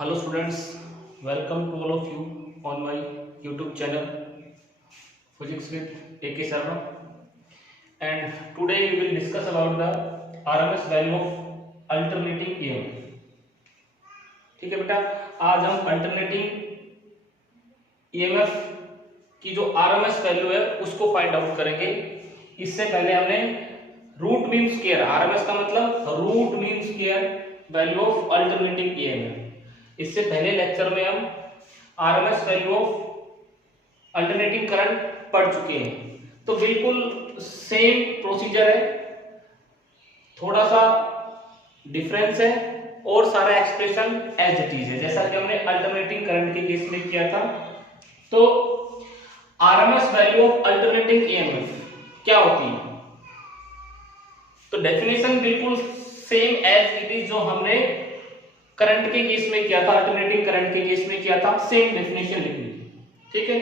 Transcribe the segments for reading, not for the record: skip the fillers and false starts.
Hello students, welcome to all of you on my YouTube channel Physics with AK Sharma, and today we will discuss about the RMS value of alternating EMF. ठीक है बेटा, आज हम alternating EMF की जो RMS value है उसको find out करेंगे। इससे पहले हमने रूट मीन स्क्वायर, RMS का मतलब root mean square value of alternating EMF, इससे पहले लेक्चर में हम RMS value of alternating current पढ़ चुके हैं। तो बिल्कुल सेम प्रोसीजर है, थोड़ा सा डिफरेंस है और सारा एक्सप्रेशन एज इट इज है, जैसा कि हमने अल्टरनेटिंग करंट के केस में किया था। तो RMS value of alternating EMF क्या होती है? तो डेफिनेशन बिल्कुल सेम एज इट इज जो हमने करंट के केस में किया था, अल्टरनेटिंग करंट के केस में किया था, सेम डेफिनेशन लिखनी थी। ठीक है,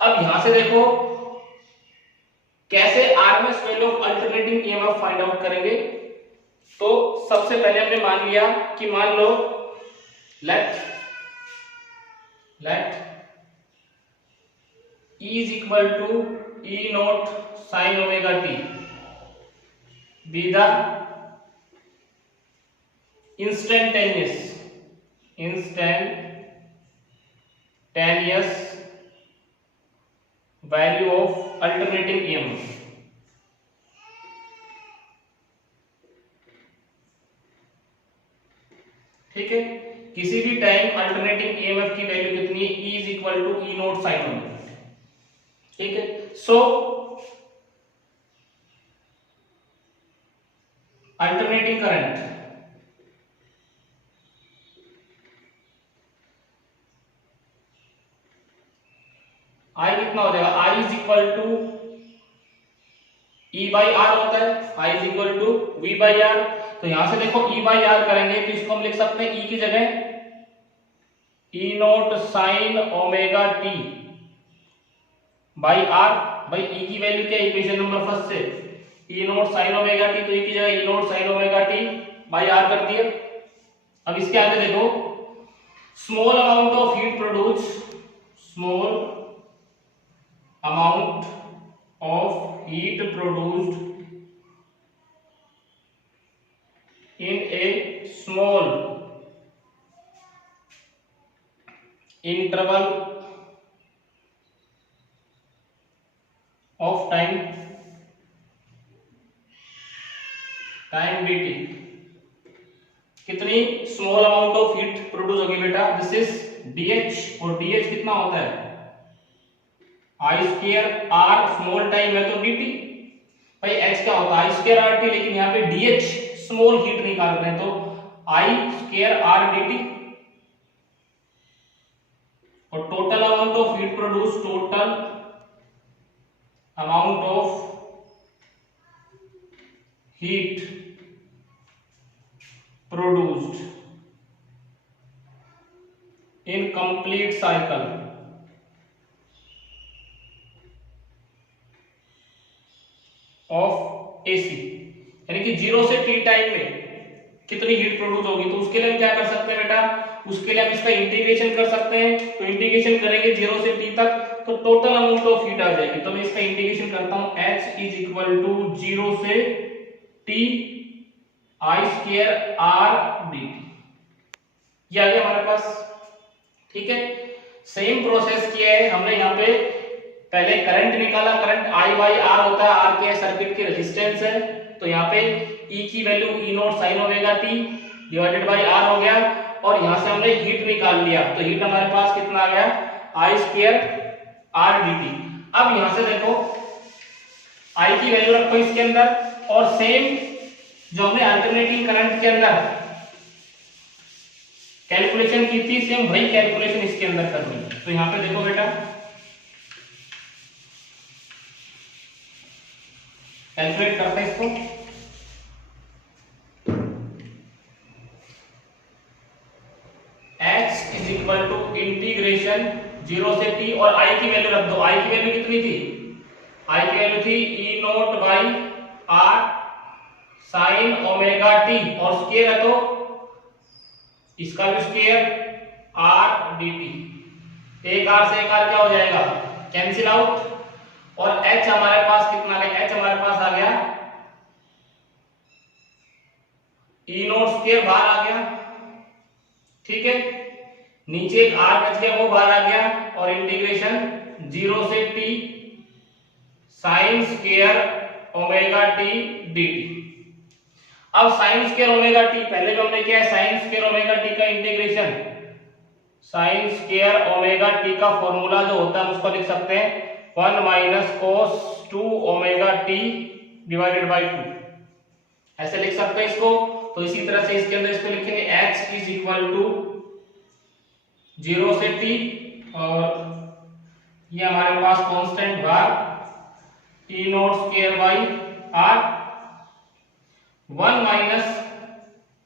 अब यहां से देखो कैसे RMS value of alternating EMF find out करेंगे। तो सबसे पहले हमने मान लिया कि मान लो late E is equal to E naught sin omega t be the instantaneous value of alternating EMF। ठीक है, किसी भी टाइम अल्टरनेटिंग EMF की वैल्यू कितनी है? E is equal to E naught sin omega। ठीक है, सो अल्टरनेटिंग करंट I कितना हो जाएगा? I is equal to E by R होता है, I is equal to V by R. तो यहां से देखो E बाई आर करेंगे तो इसको हम लिख सकते हैं E की जगह E nought sine omega t by R. भाई E की वैल्यू क्या है इक्वेशन नंबर फर्स्ट से? E nought sine omega t, तो E की जगह E nought sine omega t by R कर दिया। अब इसके आगे देखो small amount of heat produce, small amount of heat produced in a small interval of time dt। कितनी small amount of heat produce होगी बेटा? दिस इज dH, और dH कितना होता है? आई स्क्वायर आर, स्मॉल टाइम है तो dt। भाई h क्या होता है? आई स्क्वायर आर टी, लेकिन यहाँ पे dH स्मॉल हीट निकाल रहे हैं तो आई स्क्वायर आर dt। और total amount of heat produce, total amount of heat produced in complete cycle of AC, यानी कि 0 से t टाइम में कितनी हीट प्रोड्यूस होगी। तो उसके लिए हम क्या कर सकते हैं बेटा? उसके लिए हम इसका इंटीग्रेशन कर सकते हैं। तो इंटीग्रेशन करेंगे 0 से t तक तो टोटल अमाउंट ऑफ हीट आ जाएगी। तो मैं इसका इंटीग्रेशन करता हूं, h इज इक्वल टू 0 से t I square R dt, ये आ गया हमारे पास। ठीक है, सेम प्रोसेस किया है हमने। यहाँ पे पहले करंट निकाला, करंट I बाई आर होता है, आर के सर्किट के रेजिस्टेंस है। तो यहाँ पे E की value E nought sine omega t divided by R हो गया, और यहाँ से हमने हीट निकाल लिया। तो हीट हमारे पास कितना आ गया? आई स्क्वायर आर dt। अब यहाँ से देखो I की वैल्यू रखो इसके अंदर, और सेम जो हमने अल्टरनेटिंग करंट के अंदर कैलकुलेशन की थी, सेम वही कैलकुलेशन इसके अंदर करनी है। तो यहाँ पे देखो बेटा, कैलकुलेट करते हैं इसको। h is equal to integration 0 से t, और I की वैल्यू रख दो। I की वैल्यू कितनी थी? I की वैल्यू थी E nought by R sine omega t, और स्क्वायर है तो इसका भी स्क्वायर आर डी टी। एक आर से एक आर क्या हो जाएगा, कैंसिल आउट, और एच हमारे पास कितना आ गया, एच हमारे पास आ गया ई नोट स्क्वायर बाहर आ गया, ठीक है। नीचे एक आर बच गया, वो बाहर आ गया, और इंटीग्रेशन 0 से T sign square omega T dt। अब साइन स्क्वायर ओमेगा टी पहले भी हमने किया है, साइन स्क्वायर ओमेगा टी का integration, sign square omega T का फॉर्मूला जो होता है उसको लिख सकते हैं 1 minus cos 2 omega t divided by 2, ऐसे लिख सकते हैं इसको। तो इसी तरह से इसके अंदर इसको लिखेंगे h इज इक्वल टू 0 से t, और ये हमारे पास कांस्टेंट भाग e nought square by r 1 minus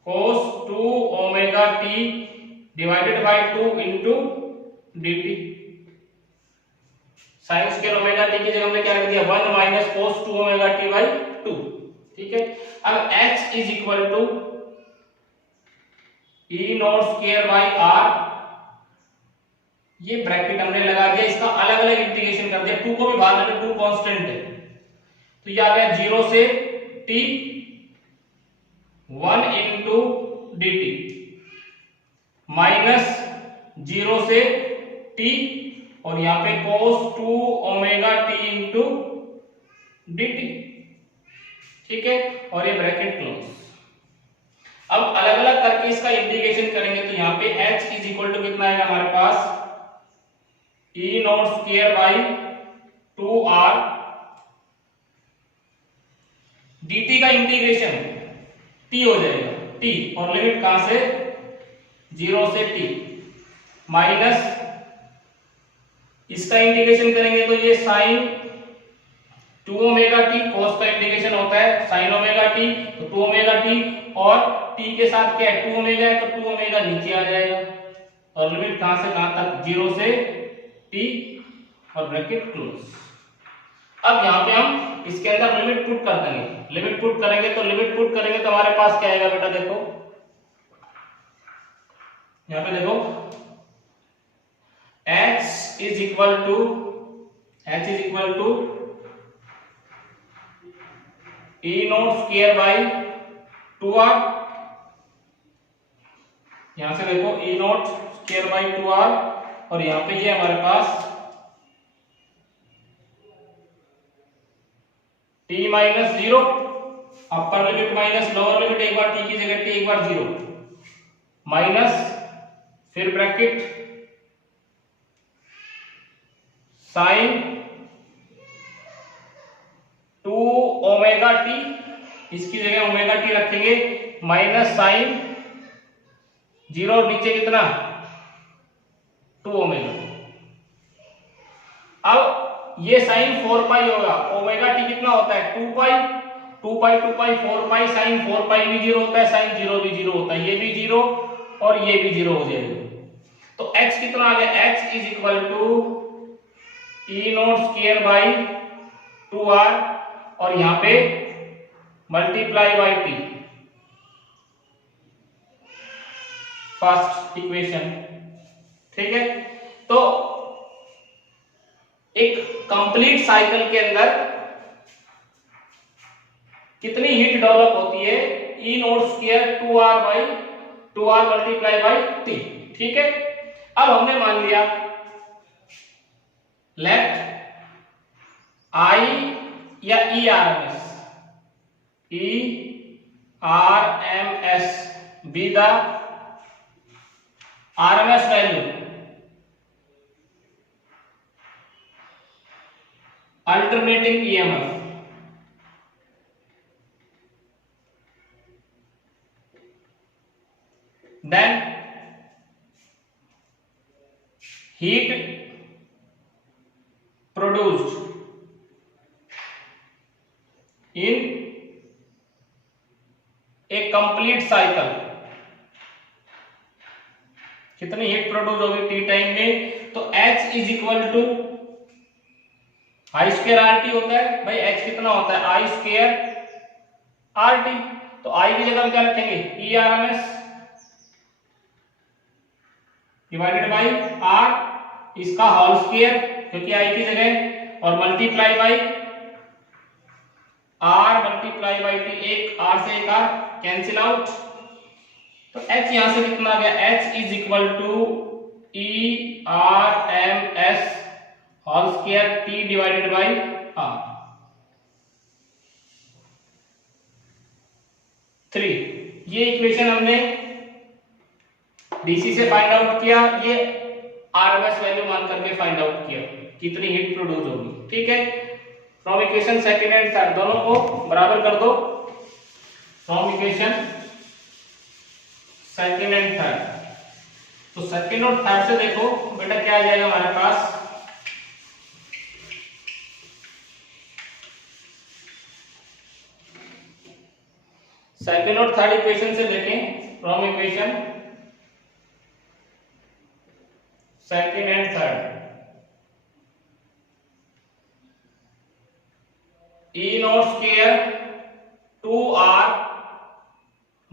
cos 2 omega t divided by 2 into dt। Sine square omega t की जगह हमने क्या रख दिया, 1 minus cos 2 omega t by 2, ठीक है। अब h is equal to e nought square by r, ये ब्रैकेट हमने लगा दिया, इसका अलग अलग इंटीग्रेशन कर दिया, 2 को भी बाहर लेकर 2 कांस्टेंट है, तो ये आ गया 0 से t 1 इनटू dt माइनस 0 से t, और यहां पे cos 2 omega t into dt, ठीक है, और ये ब्रैकेट क्लोज। अब अलग अलग करके इसका इंटीग्रेशन करेंगे, तो यहां पे h इज इक्वल टू कितना आएगा हमारे पास, e nought square by 2r dt का इंटीग्रेशन t हो जाएगा, t, और लिमिट कहां से 0 से t, माइनस इसका इंटीग्रेशन करेंगे तो ये साइन 2 ओमेगा टी, cos का इंटीग्रेशन होता है साइन ओमेगा टी, तो 2 ओमेगा टी, और t के साथ क्या है 2 ओमेगा है, तो 2 ओमेगा नीचे आ जाएगा, और लिमिट कहां से कहां तक 0 से t, और ब्रैकेट क्लोज। अब यहां पे हम इसके अंदर लिमिट पुट कर देंगे, लिमिट पुट करेंगे तो हमारे पास क्या आएगा बेटा, देखो यहां पे देखो h is equal to e nought square by 2r, यहां से देखो e nought square by 2r, और यहां पे ये हमारे पास t minus 0, upper limit minus lower limit, एक बार t की जगह t एक बार 0, माइनस फिर ब्रैकेट साइन 2 ओमेगा टी, इसकी जगह ओमेगा टी रखेंगे, माइनस साइन 0, नीचे कितना 2 ओमेगा। अब ये साइन 4 पाई होगा, ओमेगा टी कितना होता है 2 पाई 4 पाई, साइन 4 पाई भी 0 होता है, साइन 0 भी 0 होता है, ये भी 0 और ये भी 0 हो जाएगा। तो x कितना आ गया, x is equal to e nought square by 2r, और यहां पे multiply by t, first equation, ठीक है। तो एक कंप्लीट साइकिल के अंदर कितनी हीट डेवलप होती है, e nought square 2r by 2r multiply by t, ठीक है। अब हमने मान लिया लेट I या ERMS be the RMS value, alternating EMF, then heat produced in a complete cycle, कितनी हीट प्रोड्यूस होगी टी टाइम में, तो H is equal to I square R t होता है भाई, H कितना होता है आई स्क्वायर आर टी, तो आई की जगह हम क्या रखेंगे E R M S, divided by R इसका होल स्क्वायर क्योंकि आई की जगह, और multiply by R multiply by t, एक आर से एक आर कैंसिल आउट, तो h यहां से कितना आ गया, h is equal to E R M S whole square t divided by R 3। ये इक्वेशन हमने डीसी से फाइंड आउट किया, ये आरएमएस वैल्यू मान करके फाइंड आउट किया कितनी हीट प्रोड्यूस होगी। ठीक है, from equation second and third दोनों को बराबर कर दो। From equation second and third, तो सेकंड और थर्ड से देखो बेटा क्या आ जाएगा हमारे पास, सेकंड और थर्ड इक्वेशन से देखें, from equation second and third, E nought square 2r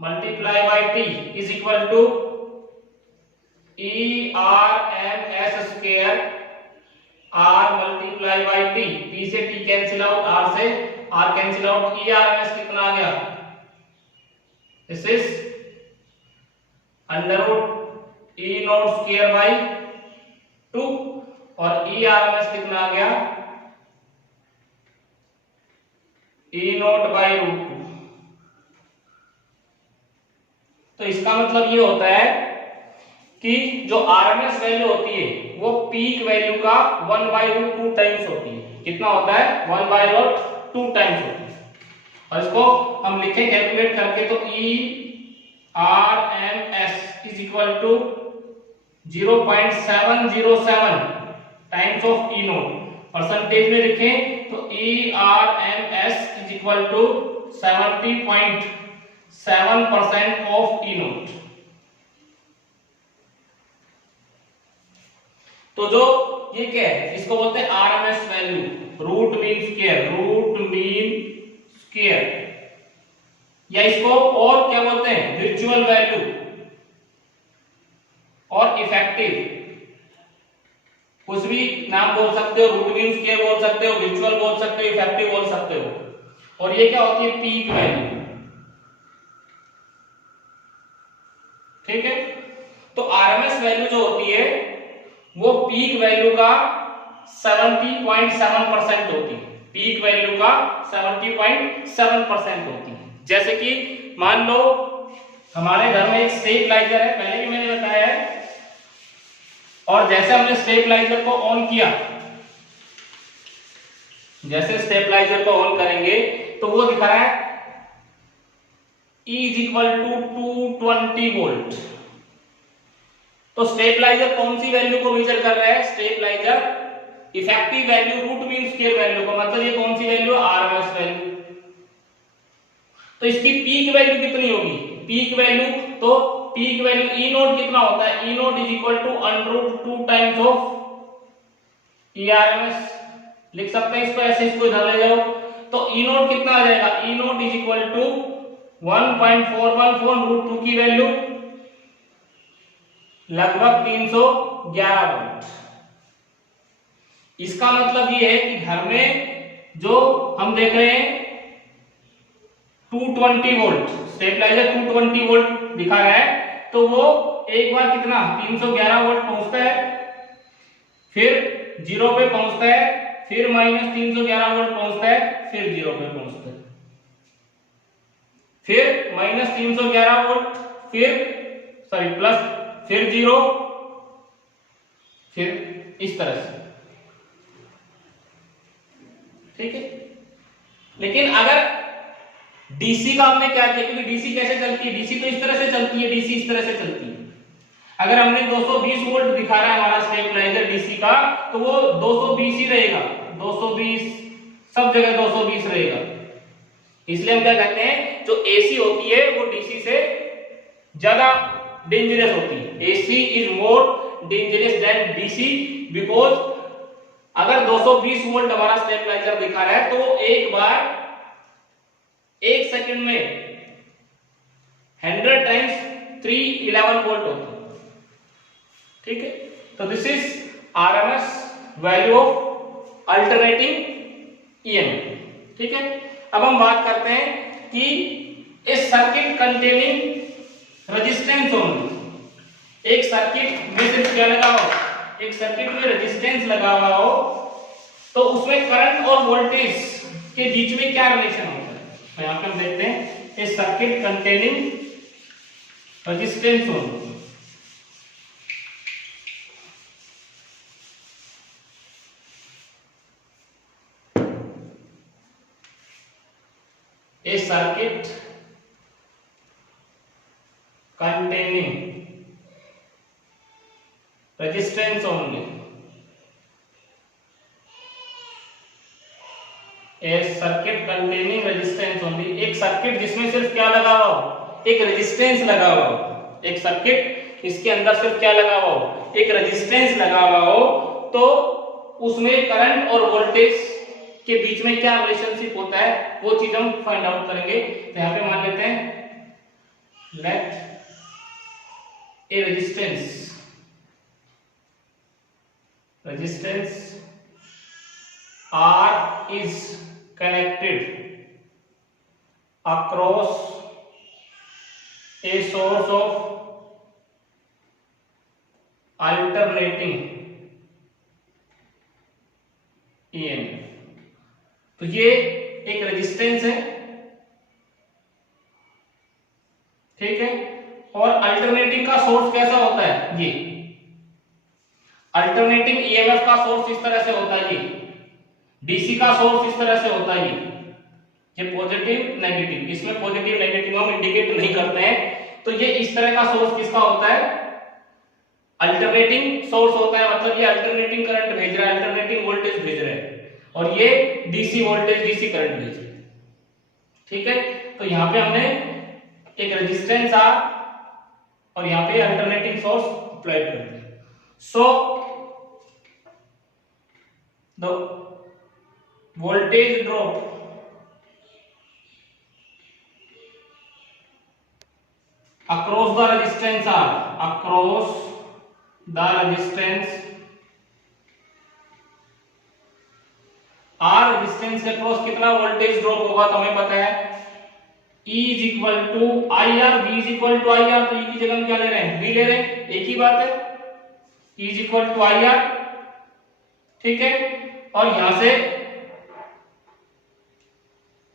multiply by t is equal to E R M S square R multiply by t, t से टी कैंसिल आउट, आर से R cancel out, E R M S कितना आ गया, this is under root E nought square by 2 और ई R M S कितना आ गया, ई not by root 2। तो इसका मतलब ये होता है कि जो आरएमएस वैल्यू होती है वो पीक वैल्यू का 1/√2 टाइम्स होती है। कितना होता है, 1/√2 टाइम्स होती है। और इसको हम लिखें कैलकुलेट करके तो E R M S is equal to 0.707 times of E nought. Percentage में लिखें तो E R M S is equal to 70.7% of E nought. तो जो ये क्या है, इसको बोलते हैं RMS value, root mean square, root mean square, या इसको और क्या बोलते हैं, वर्चुअल वैल्यू और इफेक्टिव, कुछ भी नाम बोल सकते हो, रूट मीन स्क्वायर बोल सकते हो, वर्चुअल बोल सकते हो, इफेक्टिव बोल सकते हो। और ये क्या होती है, पीक वैल्यू। ठीक है, तो आरएमएस वैल्यू जो होती है वो पीक वैल्यू का 70.7% होती है, पीक वैल्यू का 70.7% होती है। जैसे कि मान लो हमारे घर में एक स्टेबलाइजर है, पहले भी मैंने बताया है, और जैसे हमने स्टेबलाइजर को ऑन किया, जैसे स्टेबलाइजर को ऑन करेंगे तो वो दिखा रहा है E is equal to 220 volt. तो स्टेबलाइजर कौन सी वैल्यू को मेजर कर रहा है, stabiliser effective value root mean square value को, मतलब ये कौन सी वैल्यू, आरएमएस वैल्यू। तो इसकी पीक वैल्यू कितनी होगी, पीक वैल्यू, तो पीक वैल्यू ई नोट कितना होता है, E naught is equal to √2 times of E RMS. लिख सकते हैं इसको ऐसे, इसको इधर ले जाओ तो ई नोट कितना आ जाएगा, ई नोट इज इक्वल टू 1.414 √2 की वैल्यू लगभग 311 वोल्ट। इसका मतलब ये है कि घर में जो हम देख रहे हैं 220 वोल्ट, स्टेबलाइजर 220 वोल्ट दिखा रहा है, तो वो एक बार कितना 311 वोल्ट पहुंचता है, फिर 0 पे पहुंचता है, फिर -311 वोल्ट पहुंचता है, फिर 0 पे पहुंचता है, फिर -311 वोल्ट, फिर प्लस, फिर 0, फिर इस तरह से। ठीक है, लेकिन अगर डीसी का हमने क्या किया, क्योंकि डीसी कैसे चलती है, डीसी तो इस तरह से चलती है, डीसी इस तरह से चलती है। अगर हमने 220 वोल्ट दिखा रहा है हमारा स्टेबलाइजर डीसी का, तो वो 220 ही रहेगा, 220 सब जगह 220 रहेगा। इसलिए हम क्या कहते हैं, जो एसी होती है वो डीसी से ज्यादा डेंजरस होती है। AC is more dangerous than DC, because अगर 220 वोल्ट हमारा स्टेबलाइजर दिखा रहा है तो एक बार 1 सेकंड में 100 टाइम्स 311 वोल्ट होता है। ठीक है, तो this is RMS value of alternating EMF. ठीक है, अब हम बात करते हैं कि ए सर्किट कंटेनिंग रेजिस्टेंस ओनली। एक सर्किट में सिर्फ क्या लगा हो, एक सर्किट में रेजिस्टेंस लगा हुआ हो तो उसमें करंट और वोल्टेज के बीच में क्या रिलेशन होता है। तो यहां पे हम देखते हैं a circuit containing resistance only. A circuit containing resistance only. A circuit containing resistance only. एक सर्किट जिसमें सिर्फ क्या लगा हुआ हो, एक रेजिस्टेंस लगा हुआ हो। एक सर्किट इसके अंदर सिर्फ क्या लगा हुआ हो, एक रेजिस्टेंस लगा हुआ हो, तो उसमें करंट और वोल्टेज के बीच में क्या रिलेशनशिप होता है वो चीज हम फाइंड आउट करेंगे। तो यहां पे मान लेते हैं let a resistance R is connected across a source of alternating EMF। तो ये एक रेजिस्टेंस है, ठीक है, और अल्टरनेटिंग का सोर्स कैसा होता है, ये अल्टरनेटिंग ईएमएफ का सोर्स इस तरह से होता है, ये डीसी का सोर्स इस तरह से होता है, ये पॉजिटिव नेगेटिव, इसमें पॉजिटिव नेगेटिव हम इंडिकेट नहीं करते हैं। तो ये इस तरह का सोर्स किसका होता है, अल्टरनेटिंग सोर्स होता है, मतलब ये अल्टरनेटिंग करंट भेज रहा है, अल्टरनेटिंग वोल्टेज भेज रहा है, और ये डीसी वोल्टेज डीसी करंट भेज रहा है। ठीक है, तो यहां पे हमने एक रेजिस्टेंस आ और यहां पे अल्टरनेटिंग सोर्स अप्लाई कर दिया। So the voltage drop across the resistance R resistance के क्रॉस कितना वोल्टेज ड्रॉप होगा, तो हमें पता है E is equal to I R, V is equal to I R. तो E की जगह हम क्या ले रहे हैं, V ले रहे हैं, एक ही बात है, E is equal to I R. ठीक है, और यहां से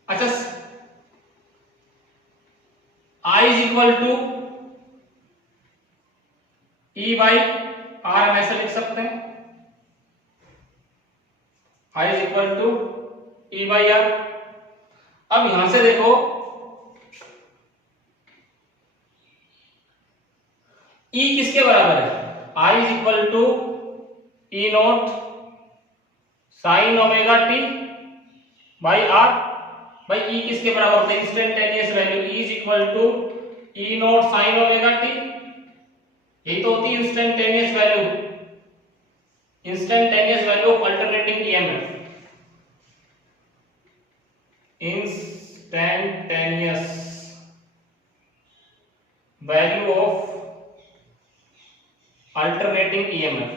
अच्छा I is equal to E by R हम ऐसे लिख सकते हैं, I is equal to E by R। अब यहां से देखो E किसके बराबर है, I is equal to E nought sine omega t by R, भाई E किसके बराबर होता है, instantaneous value, E is equal to E nought sine omega t, यही तो होती है instantaneous value of alternating EMF, instantaneous value of alternating EMF.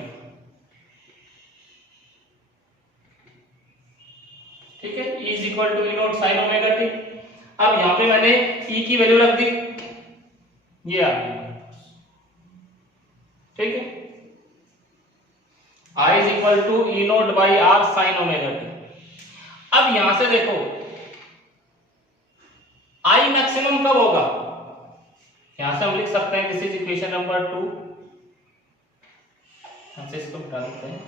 ठीक है, E is equal to E nought sine omega t. अब यहां पे मैंने E की वैल्यू रख दी, ये आ गई, ठीक है, I is equal to E nought by R sine omega t. अब यहां से देखो I मैक्सिमम कब होगा, यहां से हम लिख सकते हैं दिस इज इक्वेशन नंबर 2, यहां से इसको हटा देते हैं,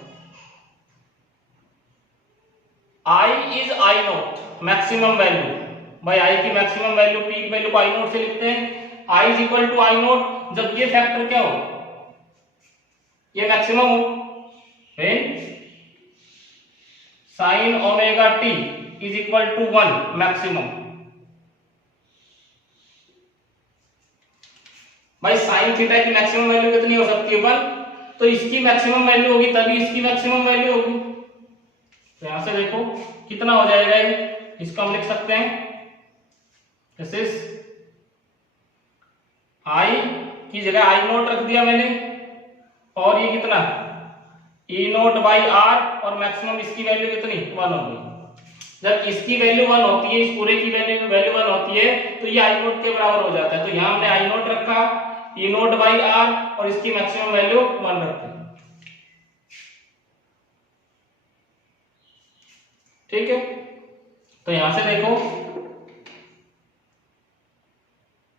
I is I nought maximum value, भाई I की मैक्सिमम वैल्यू, पीक वैल्यू को आई नॉट से लिखते हैं, I is equal to I nought जब ये फैक्टर क्या हो, ये मैक्सिमम हो, when sine omega t is equal to 1 maximum. भाई साइन थीटा की मैक्सिमम वैल्यू कितनी हो सकती है, 1, तो इसकी मैक्सिमम वैल्यू होगी तभी इसकी मैक्सिमम वैल्यू होगी। तो यहां से देखो कितना हो जाएगा, इसको हम लिख सकते हैं दिस इज I की जगह आई नॉट रख दिया मैंने, और ये कितना ई नोट बाई आर, और मैक्सिमम इसकी वैल्यू कितनी 1 होगी। जब इसकी वैल्यू 1 होती है, इस पूरे की वैल्यू 1 होती है, तो ये आई नोट के बराबर हो जाता है। तो यहां हमने आई नोट रखा, ई नोट बाई आर, और इसकी मैक्सिमम वैल्यू 1 रखी। ठीक है, तो यहां से देखो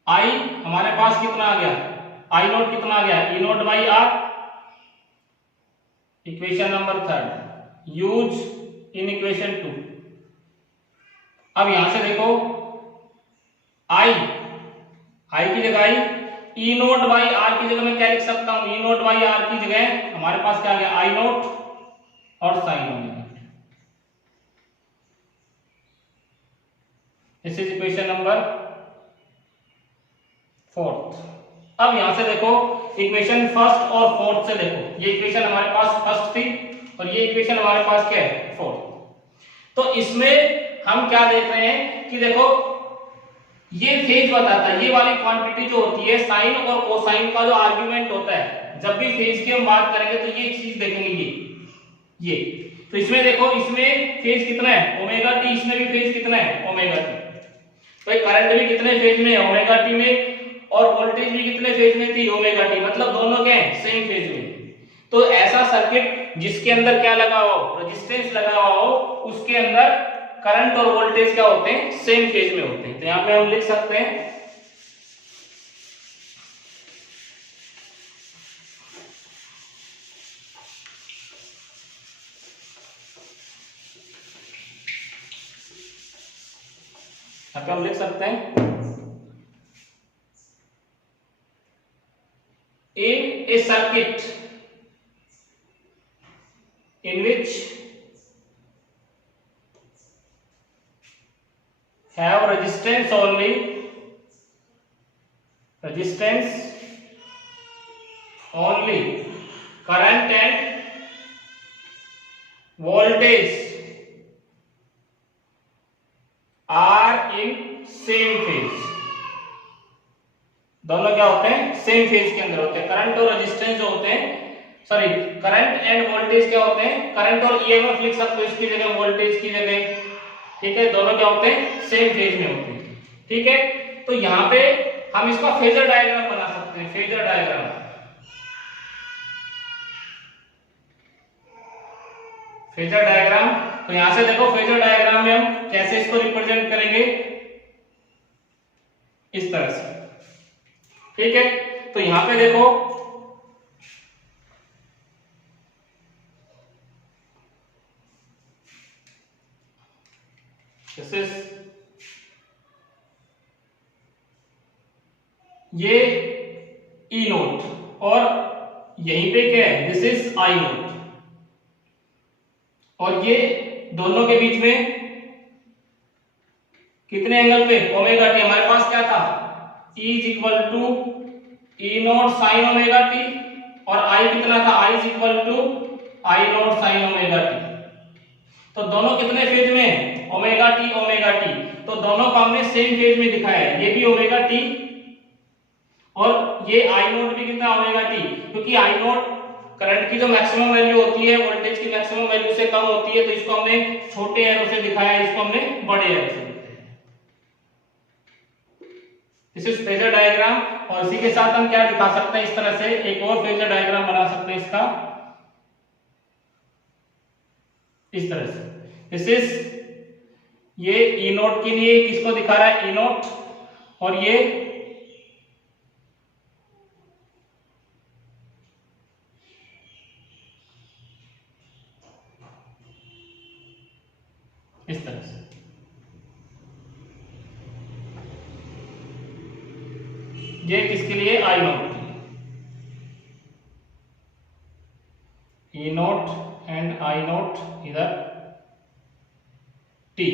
आई हमारे पास कितना आ गया, आई नोट कितना आ गया, E naught by R. Equation number 3 use in equation 2। अब यहां से देखो आई की जगह I, E naught by R की जगह मैं क्या लिख सकता हूं, ई नोट बाई आर की जगह हमारे पास क्या आ गया, आई नोट और sine omega. This is equation number 4। अब यहां से देखो इक्वेशन फर्स्ट और फोर्थ से देखो, ये इक्वेशन हमारे पास फर्स्ट थी और ये इक्वेशन हमारे पास क्या है, फोर्थ। तो इसमें हम क्या देख रहे हैं कि देखो ये फेज बताता है, ये वाली क्वांटिटी जो होती है साइन और कोसाइन का जो आर्गुमेंट होता है, जब भी फेज की हम बात करेंगे तो ये चीज देखेंगे, ये तो इसमें देखो इसमें फेज कितना है, ओमेगा टी, इसमें भी फेज कितना है, ओमेगा टी। तो करंट भी कितने फेज में है, ओमेगा टी में, और वोल्टेज भी कितने फेज में थी, ओमेगा टी, मतलब दोनों क्या है, सेम फेज में। तो ऐसा सर्किट जिसके अंदर क्या लगा हुआ हो, रेजिस्टेंस लगा हुआ हो, उसके अंदर करंट और वोल्टेज क्या होते हैं, सेम फेज में होते हैं। तो यहां पे हम लिख सकते हैं यहां पे हम लिख सकते हैं in a circuit in which have resistance only, current and voltage are in same phase। दोनों क्या होते हैं, सेम फेज के अंदर होते हैं। करंट और रेजिस्टेंस जो होते हैं, सॉरी करंट एंड वोल्टेज क्या होते हैं, करंट और ईएमएफ लिख सकते हो इसकी जगह, वोल्टेज की जगह। ठीक है, दोनों क्या होते हैं, सेम फेज में होते हैं। ठीक है, तो यहां पे हम इसका फेजर डायग्राम बना सकते हैं, फेजर डायग्राम। फेजर डायग्राम, तो यहां से देखो फेजर डायग्राम में हम कैसे इसको रिप्रेजेंट करेंगे, इस तरह से। ठीक है, तो यहां पे देखो दिस इज, ये ई नोट और यहीं पे क्या है, दिस इज आई नोट, और ये दोनों के बीच में कितने एंगल पे, ओमेगा टी। हमारे पास क्या था, E is equal to E nought sine omega t, और I कितना था, I is equal to I nought sine omega t. तो दोनों कितने फेज में, ओमेगा टी ओमेगा टी। तो दोनों को हमने सेम फेज में दिखाया है, ये भी ओमेगा टी और ये आई नोट भी कितना, ओमेगा टी। क्योंकि आई नोट करंट की जो मैक्सिमम वैल्यू होती है वोल्टेज की मैक्सिमम वैल्यू से कम होती है, तो इसको हमने छोटे एरो से दिखाया है, इसको हमने बड़े एरो से। This is phasor diagram. और इसी के साथ हम क्या दिखा सकते हैं, इस तरह से एक और फेजर डायग्राम बना सकते हैं इसका, इस तरह से। दिस इज ये ई नोट के लिए किसको दिखा रहा है, ई नोट, और ये इस तरह से। ये किसके लिए, I naught, E naught and I naught इधर टी।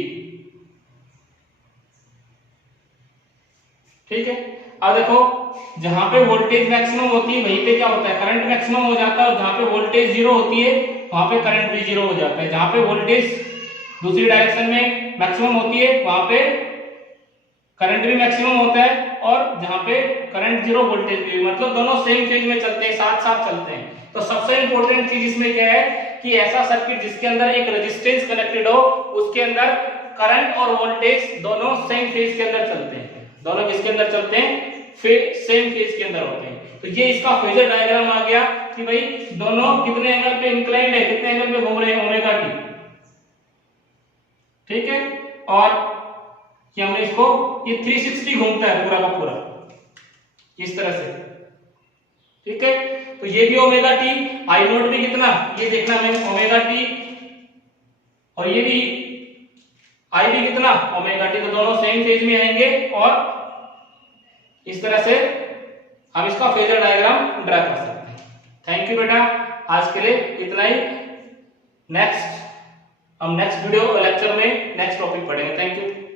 ठीक है, अब देखो जहां पे वोल्टेज मैक्सिमम होती है वहीं पे क्या होता है, करंट मैक्सिमम हो जाता है, और जहां पे वोल्टेज जीरो होती है वहां पे करंट भी जीरो हो जाता है। जहां पे वोल्टेज दूसरी डायरेक्शन में मैक्सिमम होती है वहां पे करंट भी मैक्सिमम होता है और जहां पे करंट जीरो वोल्टेज भी, मतलब दोनों सेम फेज में चलते हैं, साथ साथ चलते हैं। तो सबसे इंपॉर्टेंट चीज इसमें क्या है कि ऐसा सर्किट जिसके अंदर एक रेजिस्टेंस कनेक्टेड हो, उसके अंदर करंट और वोल्टेज दोनों सेम फेज के अंदर चलते हैं। दोनों किसके अंदर चलते हैं? सेम फेज के अंदर होते हैं। तो ये इसका फेजर डायग्राम आ गया कि भाई दोनों कितने एंगल पे इंक्लाइंड है, कितने एंगल पे घूम रहे हैं, ओमेगा टी। ठीक है, और कि हमने इसको, ये 360 घूमता है पूरा का पूरा इस तरह से। ठीक है, तो ये भी ओमेगा टी, आई नोट भी कितना, ये देखना हमें, ओमेगा टी, और ये भी आई भी कितना, ओमेगा टी। तो दोनों सेम फेज में आएंगे और इस तरह से हम इसका फेजर डायग्राम ड्रा कर सकते हैं। थैंक यू बेटा, आज के लिए इतना ही। हम नेक्स्ट वीडियो लेक्चर में नेक्स्ट टॉपिक पढ़ेंगे। Thank you.